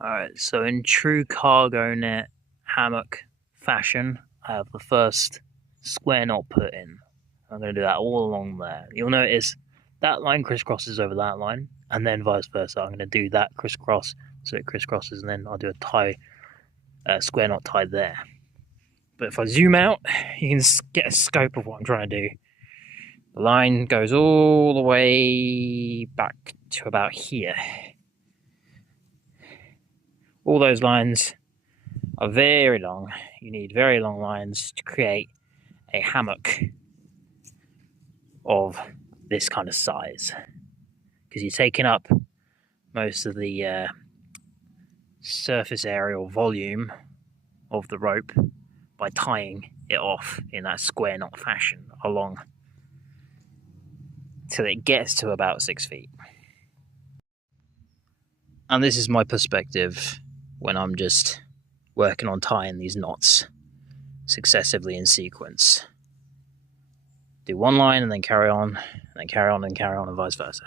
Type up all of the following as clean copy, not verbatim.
Alright, so in true cargo net hammock fashion, I have the first square knot put in. I'm going to do that all along there. You'll notice that line crisscrosses over that line, and then vice versa. I'm going to do that crisscross, so it crisscrosses, and then I'll do square knot tie there. But if I zoom out, you can get a scope of what I'm trying to do. The line goes all the way back to about here. All those lines are very long. You need very long lines to create a hammock of this kind of size, because you're taking up most of the surface area or volume of the rope by tying it off in that square knot fashion along till it gets to about 6 feet. And this is my perspective when I'm just working on tying these knots successively in sequence. Do one line and then carry on, and then carry on and carry on, and vice versa.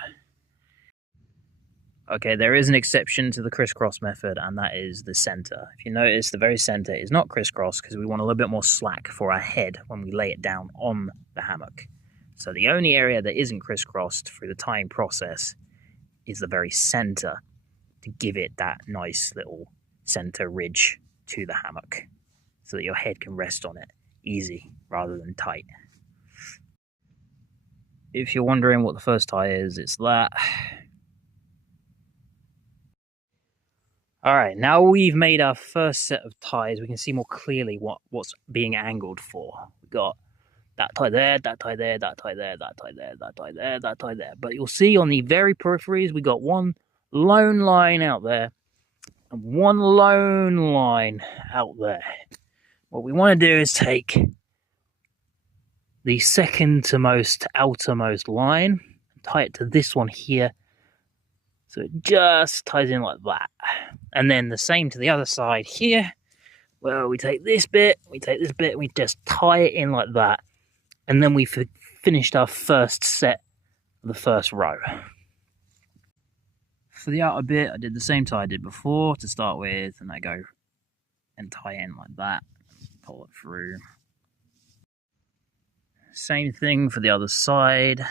Okay, there is an exception to the crisscross method, and that is the center. If you notice, the very center is not crisscross because we want a little bit more slack for our head when we lay it down on the hammock. So the only area that isn't crisscrossed through the tying process is the very center, to give it that nice little center ridge to the hammock so that your head can rest on it easy rather than tight. If you're wondering what the first tie is, it's that. Alright, now we've made our first set of ties, we can see more clearly what's being angled for. We've got that tie there, that tie there, that tie there, that tie there, that tie there, that tie there. But you'll see on the very peripheries, we got one lone line out there and one lone line out there. What we want to do is take the second to most outermost line and tie it to this one here, so it just ties in like that. And then the same to the other side here, where we take this bit, and we just tie it in like that. And then we finished our first set of the first row. For the outer bit, I did the same tie I did before to start with, and I go and tie in like that, pull it through. Same thing for the other side.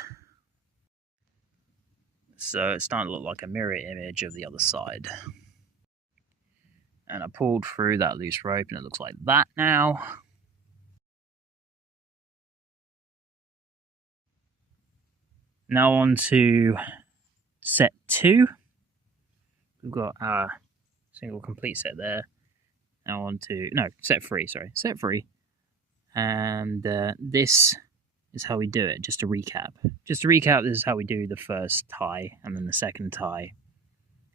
So it's starting to look like a mirror image of the other side. And I pulled through that loose rope and it looks like that now. Now on to set 2. We've got our single complete set there. Now on to, set 3, sorry. Set 3. And this is how we do it, just to recap. Just to recap, this is how we do the first tie, and then the second tie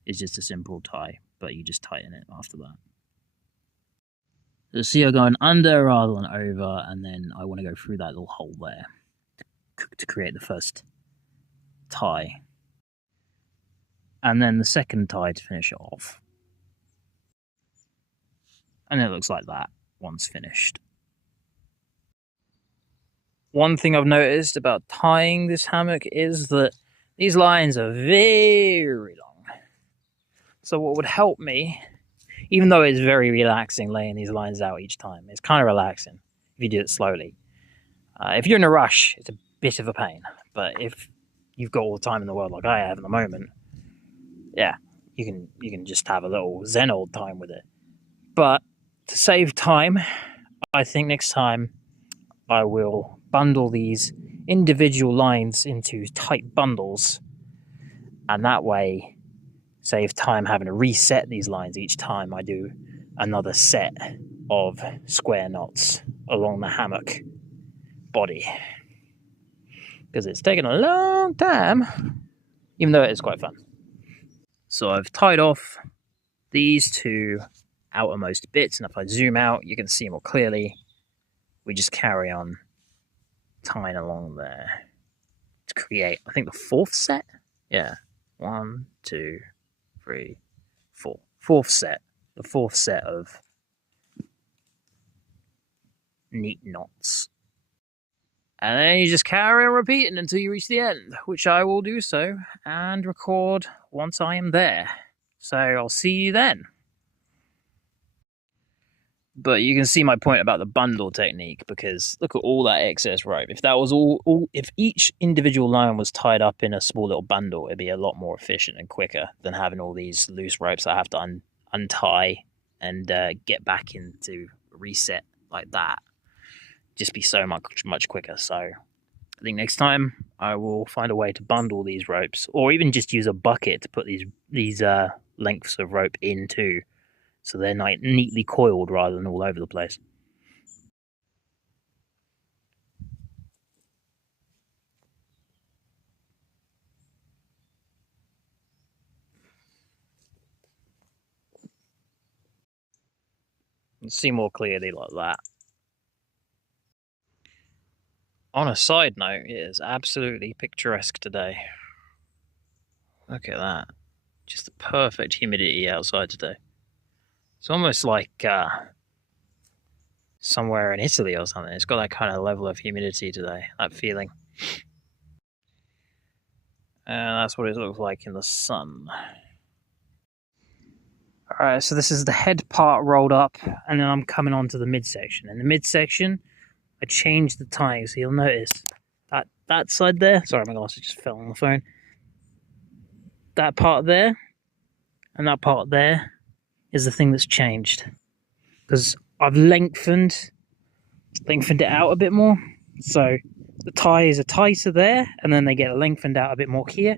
is just a simple tie, but you just tighten it after that. So see, you're going under rather than over, and then I want to go through that little hole there to create the first tie. And then the second tie to finish it off. And it looks like that once finished. One thing I've noticed about tying this hammock is that these lines are very long. So what would help me, even though it's very relaxing laying these lines out each time, it's kind of relaxing if you do it slowly. If you're in a rush, it's a bit of a pain. But if you've got all the time in the world like I have at the moment, yeah, you can just have a little zen old time with it. But to save time, I think next time I will bundle these individual lines into tight bundles, and that way save time having to reset these lines each time I do another set of square knots along the hammock body, because it's taken a long time, even though it is quite fun. So I've tied off these two outermost bits, and if I zoom out you can see more clearly. We just carry on tying along there to create, I think, the fourth set. Yeah, 1, 2, 3, 4. Fourth set. The fourth set of neat knots. And then you just carry on repeating until you reach the end, which I will do so and record once I am there. So I'll see you then. But you can see my point about the bundle technique, because look at all that excess rope. If that was all if each individual line was tied up in a small little bundle, it'd be a lot more efficient and quicker than having all these loose ropes that I have to untie and get back into reset like that. Just be so much quicker. So I think next time I will find a way to bundle these ropes, or even just use a bucket to put these lengths of rope into, so they're neatly coiled rather than all over the place. You can see more clearly like that. On a side note, it is absolutely picturesque today. Look at that. Just the perfect humidity outside today. It's almost like somewhere in Italy or something. It's got that kind of level of humidity today, that feeling. And that's what it looks like in the sun. Alright, so this is the head part rolled up, and then I'm coming on to the midsection. In the midsection, I changed the tying, so you'll notice that side there. Sorry, my glasses just fell on the phone. That part there and that part there is the thing that's changed, because I've lengthened it out a bit more. So the ties are tighter there, and then they get lengthened out a bit more here.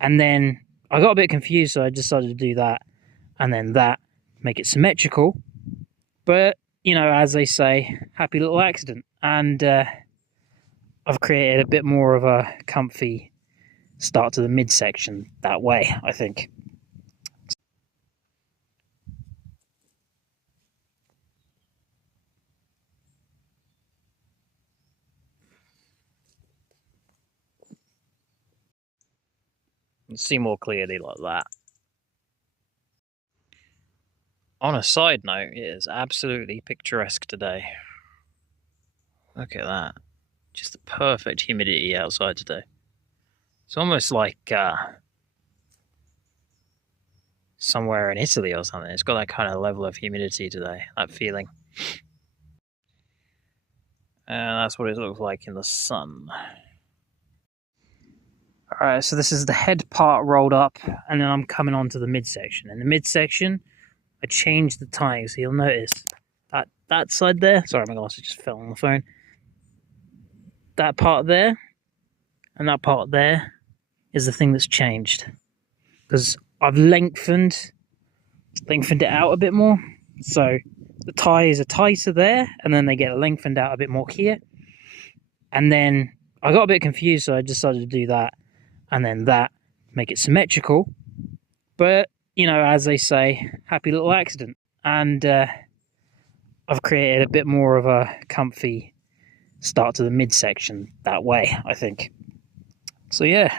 And then I got a bit confused, so I decided to do that and then that, make it symmetrical. But, you know, as they say, happy little accident. And I've created a bit more of a comfy start to the midsection that way, I think. You can see more clearly like that. On a side note, it is absolutely picturesque today. Look at that. Just the perfect humidity outside today. It's almost like somewhere in Italy or something. It's got that kind of level of humidity today, that feeling. And that's what it looks like in the sun. Alright, so this is the head part rolled up, and then I'm coming on to the midsection. In the midsection, I changed the tying, so you'll notice that side there. Sorry, my glasses just fell on the phone. That part there and that part there is the thing that's changed, because I've lengthened it out a bit more. So the ties are tighter there, and then they get lengthened out a bit more here. And then I got a bit confused, so I decided to do that and then that, make it symmetrical. But, you know, as they say, happy little accident. And I've created a bit more of a comfy start to the midsection that way, I think. So yeah.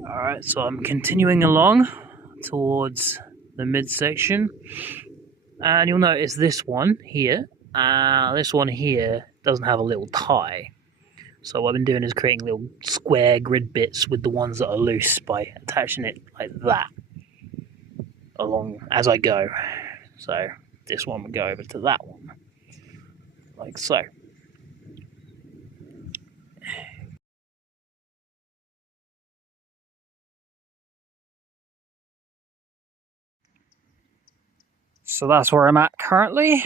Alright, so I'm continuing along towards the midsection, and you'll notice this one here doesn't have a little tie. So what I've been doing is creating little square grid bits with the ones that are loose by attaching it like that along as I go. So this one would go over to that one, like so. So that's where I'm at currently.